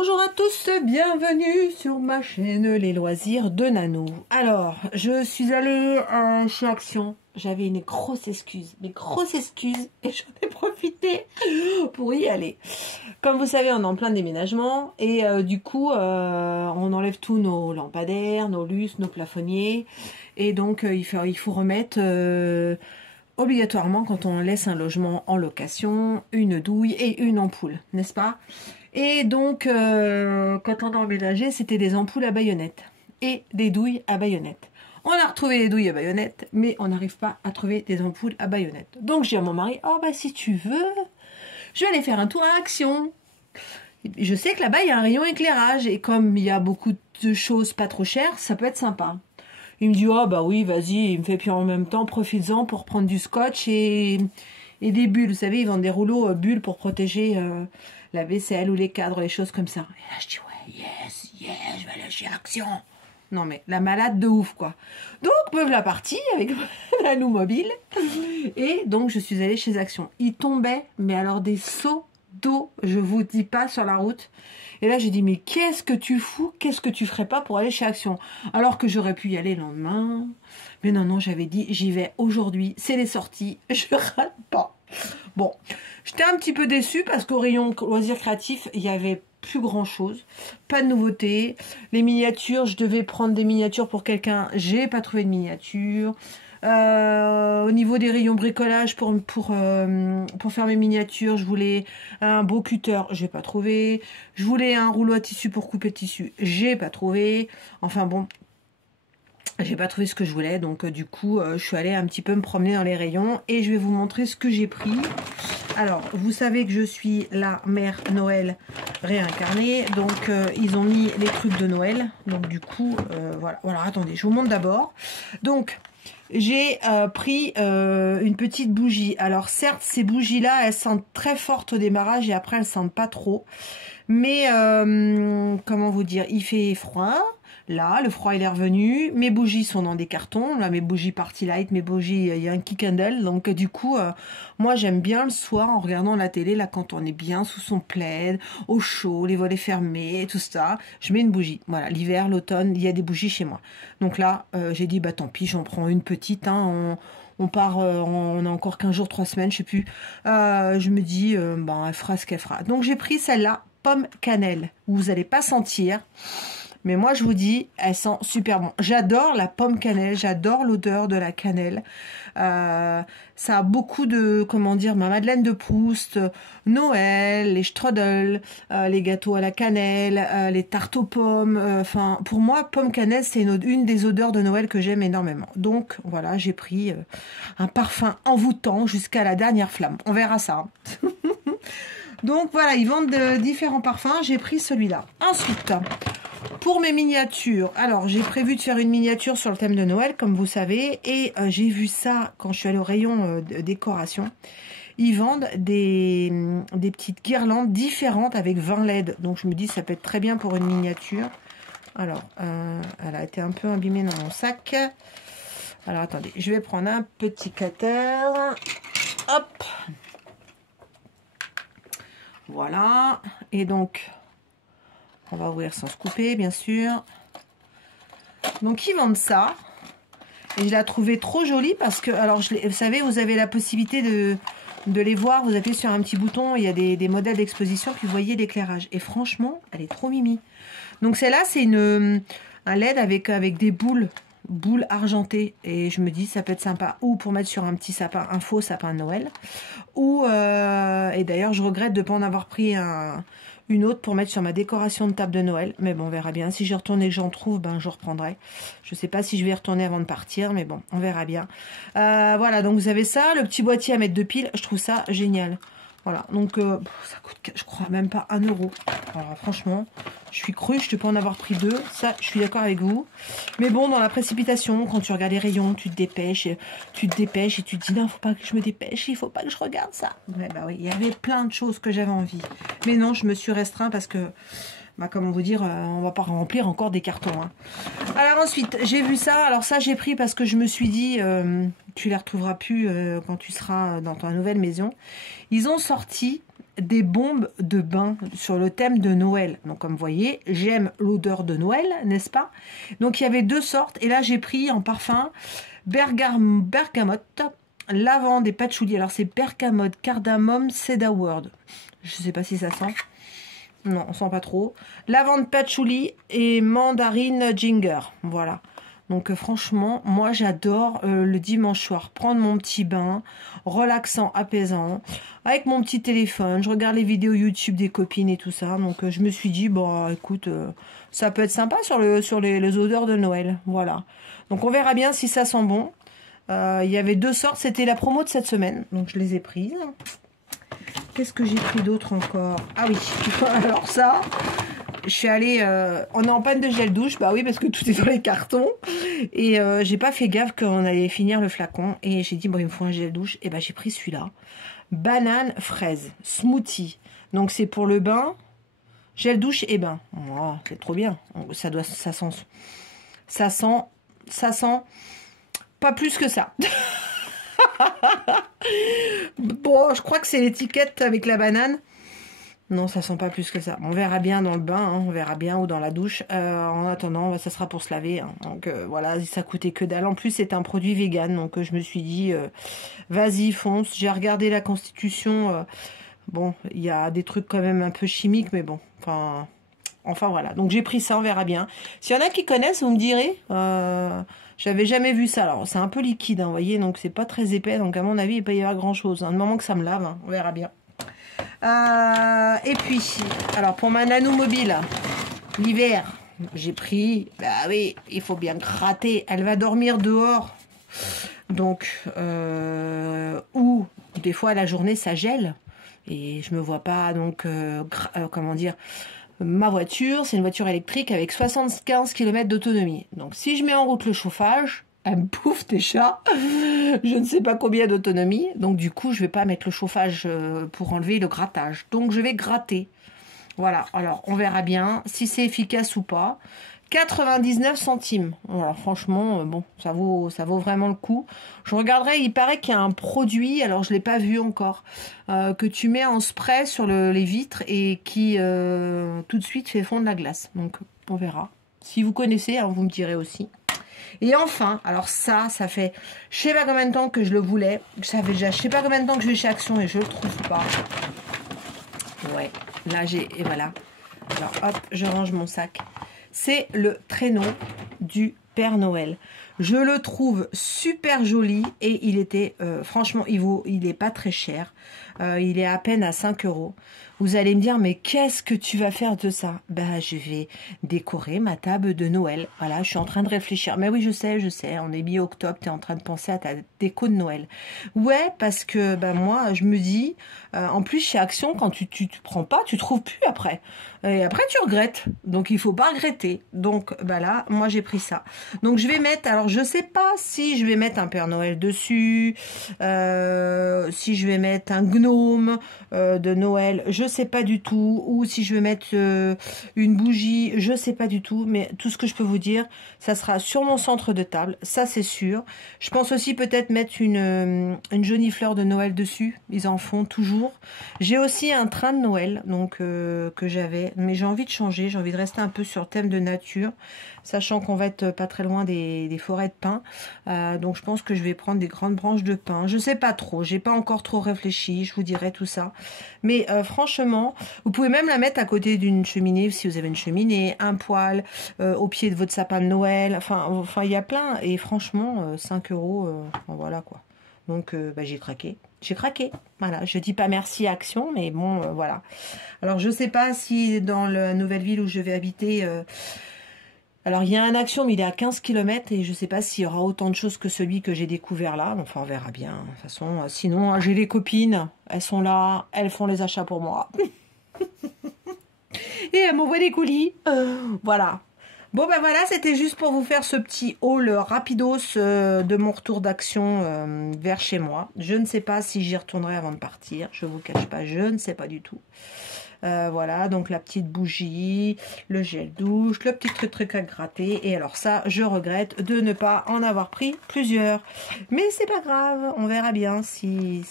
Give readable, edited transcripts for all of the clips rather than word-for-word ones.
Bonjour à tous, bienvenue sur ma chaîne Les Loisirs de Nanou. Alors, je suis allée chez Action. J'avais une grosse excuse, et j'en ai profité pour y aller. Comme vous savez, on est en plein déménagement et du coup, on enlève tous nos lampadaires, nos lustres, nos plafonniers. Et donc, il faut remettre obligatoirement, quand on laisse un logement en location, une douille et une ampoule, n'est-ce pas? Et donc, quand on a emménagé, c'était des ampoules à baïonnettes et des douilles à baïonnettes. On a retrouvé les douilles à baïonnettes, mais on n'arrive pas à trouver des ampoules à baïonnettes. Donc, j'ai dit à mon mari, oh bah si tu veux, je vais aller faire un tour à Action. Je sais que là-bas, il y a un rayon éclairage, et comme il y a beaucoup de choses pas trop chères, ça peut être sympa. Il me dit, oh bah oui, vas-y, il me fait, puis en même temps, profites-en pour prendre du scotch et des bulles. Vous savez, ils vendent des rouleaux bulles pour protéger la vaisselle ou les cadres, les choses comme ça. Et là, je dis, ouais, yes, je vais aller chez Action. Non mais, la malade de ouf, quoi. Donc, me voilà partie avec la Nanou mobile. Et donc, je suis allée chez Action. Il tombait, mais alors des seaux d'eau, je vous dis pas, sur la route. Et là, j'ai dit, mais qu'est-ce que tu fous? Qu'est-ce que tu ferais pas pour aller chez Action? Alors que j'aurais pu y aller le lendemain. Mais non, j'avais dit, j'y vais aujourd'hui. C'est les sorties. Je rate pas. Bon, j'étais un petit peu déçue parce qu'au rayon loisirs créatifs, il y avait plus grand chose. Pas de nouveautés. Les miniatures, je devais prendre des miniatures pour quelqu'un. J'ai pas trouvé de miniatures. Au niveau des rayons bricolage pour faire mes miniatures, je voulais un beau cutter, j'ai pas trouvé. Je voulais un rouleau à tissu pour couper le tissu, j'ai pas trouvé. Enfin bon, j'ai pas trouvé ce que je voulais, donc du coup je suis allée un petit peu me promener dans les rayons et je vais vous montrer ce que j'ai pris. Alors, vous savez que je suis la mère Noël réincarnée, donc ils ont mis les trucs de Noël, donc du coup voilà. Alors attendez, je vous montre d'abord. Donc j'ai pris une petite bougie. Alors certes, ces bougies-là, elles sentent très fortes au démarrage et après elles sentent pas trop. Mais comment vous dire, il fait froid. Là, le froid il est revenu. Mes bougies sont dans des cartons. Là, mes bougies Party Light, mes bougies, il y a un Key Candle. Donc du coup, moi j'aime bien le soir en regardant la télé, là quand on est bien sous son plaid, au chaud, les volets fermés, tout ça. Je mets une bougie. Voilà, l'hiver, l'automne, il y a des bougies chez moi. Donc là, j'ai dit bah tant pis, j'en prends une petite. Hein, on part, on a encore 15 jours, 3 semaines, je sais plus. Je me dis, ben elle fera ce qu'elle fera. Donc j'ai pris celle-là, pomme cannelle. Vous n'allez pas sentir. Mais moi, je vous dis, elle sent super bon. J'adore la pomme cannelle, j'adore l'odeur de la cannelle. Ça a beaucoup de, comment dire, ma Madeleine de Proust, Noël, les strudels, les gâteaux à la cannelle, les tartes aux pommes. Enfin, pour moi, pomme cannelle, c'est une des odeurs de Noël que j'aime énormément. Donc, voilà, j'ai pris un parfum envoûtant jusqu'à la dernière flamme. On verra ça. Donc, voilà, ils vendent différents parfums. J'ai pris celui-là. Ensuite, pour mes miniatures, alors j'ai prévu de faire une miniature sur le thème de Noël, comme vous savez, et j'ai vu ça quand je suis allée au rayon décoration. Ils vendent des petites guirlandes différentes avec 20 LED, donc je me dis ça peut être très bien pour une miniature. Alors, elle a été un peu abîmée dans mon sac. Alors attendez, je vais prendre un petit cutter. Hop. Voilà, et donc on va ouvrir sans se couper, bien sûr. Donc, ils vendent ça. Et je la trouvais trop jolie parce que, alors, vous savez, vous avez la possibilité de les voir. Vous appuyez sur un petit bouton, il y a des modèles d'exposition, puis vous voyez l'éclairage. Et franchement, elle est trop mimi. Donc, celle-là, c'est un LED avec des boules argentées. Et je me dis, ça peut être sympa. Ou pour mettre sur un petit sapin, un faux sapin de Noël. Ou, et d'ailleurs, je regrette de ne pas en avoir pris une autre pour mettre sur ma décoration de table de Noël. Mais bon, on verra bien. Si j'y retourne et que j'en trouve, ben je reprendrai. Je sais pas si je vais y retourner avant de partir, mais bon, on verra bien. Voilà, donc vous avez ça. Le petit boîtier à mettre de piles, je trouve ça génial. Voilà, donc ça coûte, je crois, même pas 1 €. Alors franchement, je suis cruche de ne pas en avoir pris 2. Ça, je suis d'accord avec vous. Mais bon, dans la précipitation, quand tu regardes les rayons, tu te dépêches et tu te dis non, faut pas que je me dépêche, il faut pas que je regarde ça. Ouais, bah oui, il y avait plein de choses que j'avais envie. Mais non, je me suis restreint parce que, bah, comment vous dire, on va pas remplir encore des cartons. Hein. Alors ensuite, j'ai vu ça. Alors ça, j'ai pris parce que je me suis dit, tu les retrouveras plus quand tu seras dans ta nouvelle maison. Ils ont sorti des bombes de bain sur le thème de Noël. Donc comme vous voyez, j'aime l'odeur de Noël, n'est-ce pas? Donc il y avait 2 sortes. Et là, j'ai pris en parfum bergamote, lavande et patchouli. Alors c'est bergamote, cardamome, cedarwood. Je sais pas si ça sent. Non, on sent pas trop. Lavande, patchouli et mandarine ginger. Voilà. Donc franchement, moi j'adore le dimanche soir prendre mon petit bain, relaxant, apaisant, avec mon petit téléphone. Je regarde les vidéos YouTube des copines et tout ça. Donc je me suis dit, bon écoute, ça peut être sympa sur les odeurs de Noël. Voilà. Donc on verra bien si ça sent bon. Il y avait 2 sortes, c'était la promo de cette semaine. Donc je les ai prises. Qu'est-ce que j'ai pris d'autre encore? Ah oui, alors ça... Je suis allée, on est en panne de gel douche, bah oui parce que tout est dans les cartons et j'ai pas fait gaffe qu'on allait finir le flacon et j'ai dit bon il me faut un gel douche et bah j'ai pris celui-là, banane fraise smoothie, donc c'est pour le bain, gel douche et bain. Oh, c'est trop bien, ça sent pas plus que ça. Bon je crois que c'est l'étiquette avec la banane. Non, ça sent pas plus que ça. On verra bien dans le bain, hein, on verra bien, ou dans la douche. En attendant, ça sera pour se laver. Hein. Donc voilà, ça coûtait que dalle. En plus, c'est un produit vegan, donc je me suis dit, vas-y, fonce. J'ai regardé la constitution. Bon, il y a des trucs quand même un peu chimiques, mais bon, enfin voilà. Donc j'ai pris ça, on verra bien. S'il y en a qui connaissent, vous me direz. J'avais jamais vu ça. Alors c'est un peu liquide, hein, vous voyez, donc c'est pas très épais. Donc à mon avis, il peut y avoir grand-chose. Hein. Du moment que ça me lave, hein, on verra bien. Et puis, alors pour ma nano mobile, l'hiver, j'ai pris, bah oui, il faut bien gratter, elle va dormir dehors, donc, ou des fois la journée ça gèle, et je me vois pas, donc, comment dire, ma voiture, c'est une voiture électrique avec 75 km d'autonomie, donc si je mets en route le chauffage, elle me bouffe déjà, je ne sais pas combien d'autonomie, donc du coup je vais pas mettre le chauffage pour enlever le grattage, donc je vais gratter, voilà, alors on verra bien si c'est efficace ou pas. 99 centimes, alors franchement bon, ça vaut vraiment le coup. Je regarderai, il paraît qu'il y a un produit, alors je l'ai pas vu encore, que tu mets en spray sur les vitres et qui tout de suite fait fondre la glace, donc on verra. Si vous connaissez, hein, vous me direz aussi. Et enfin, alors ça fait je sais pas combien de temps que je le voulais. Ça fait déjà je sais pas combien de temps que je vais chez Action et je le trouve pas. Ouais, là et voilà. Alors hop, je range mon sac. C'est le traîneau du Père Noël. Je le trouve super joli et il était, franchement, il est pas très cher. Il est à peine à 5 €. Vous allez me dire, mais qu'est-ce que tu vas faire de ça? Bah, je vais décorer ma table de Noël. Voilà, je suis en train de réfléchir. Mais oui, je sais, on est mi-octobre, tu es en train de penser à ta déco de Noël. Ouais, parce que bah, moi, je me dis, en plus, chez Action, quand tu prends pas, tu trouves plus après. Et après, tu regrettes. Donc, il faut pas regretter. Donc, bah là, moi, j'ai pris ça. Donc, je vais mettre, alors, je sais pas si je vais mettre un Père Noël dessus, si je vais mettre un gnome de Noël, je sais pas du tout, ou si je vais mettre une bougie, je sais pas du tout, mais tout ce que je peux vous dire, ça sera sur mon centre de table, ça c'est sûr. Je pense aussi peut-être mettre une jolie fleur de Noël dessus, ils en font toujours. J'ai aussi un train de Noël, donc que j'avais, mais j'ai envie de changer, j'ai envie de rester un peu sur le thème de nature, sachant qu'on va être pas très loin des forêts de pins, donc je pense que je vais prendre des grandes branches de pin, je sais pas trop, j'ai pas encore trop réfléchi, je vous dirai tout ça, mais franchement, vous pouvez même la mettre à côté d'une cheminée, si vous avez une cheminée, un poêle, au pied de votre sapin de Noël, enfin il y a plein, et franchement, 5 €, voilà quoi. Donc bah, j'ai craqué, voilà, je dis pas merci à Action, mais bon, voilà. Alors je sais pas si dans la nouvelle ville où je vais habiter, alors il y a un Action, mais il est à 15 km, et je sais pas s'il y aura autant de choses que celui que j'ai découvert là, enfin on verra bien, de toute façon, sinon j'ai les copines, elles sont là, elles font les achats pour moi. Et elle m'envoie des colis, voilà. Bon ben voilà, c'était juste pour vous faire ce petit haul rapidos de mon retour d'Action vers chez moi. Je ne sais pas si j'y retournerai avant de partir, je vous cache pas, je ne sais pas du tout. Voilà, donc la petite bougie, le gel douche, le petit truc à gratter. Et alors ça, je regrette de ne pas en avoir pris plusieurs. Mais c'est pas grave, on verra bien s'il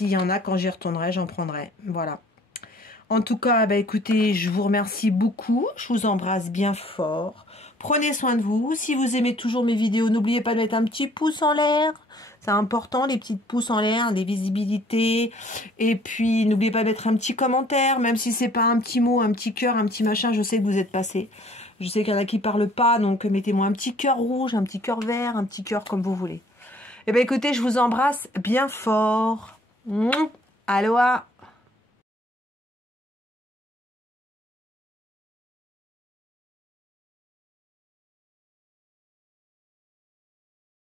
y en a quand j'y retournerai, j'en prendrai. Voilà. En tout cas, bah écoutez, je vous remercie beaucoup. Je vous embrasse bien fort. Prenez soin de vous. Si vous aimez toujours mes vidéos, n'oubliez pas de mettre un petit pouce en l'air. C'est important, les petits pouces en l'air, des visibilités. Et puis, n'oubliez pas de mettre un petit commentaire, même si c'est pas un petit mot, un petit cœur, un petit machin. Je sais que vous êtes passé. Je sais qu'il y en a qui parlent pas, donc mettez-moi un petit cœur rouge, un petit cœur vert, un petit cœur comme vous voulez. Eh bien, écoutez, je vous embrasse bien fort. Aloha.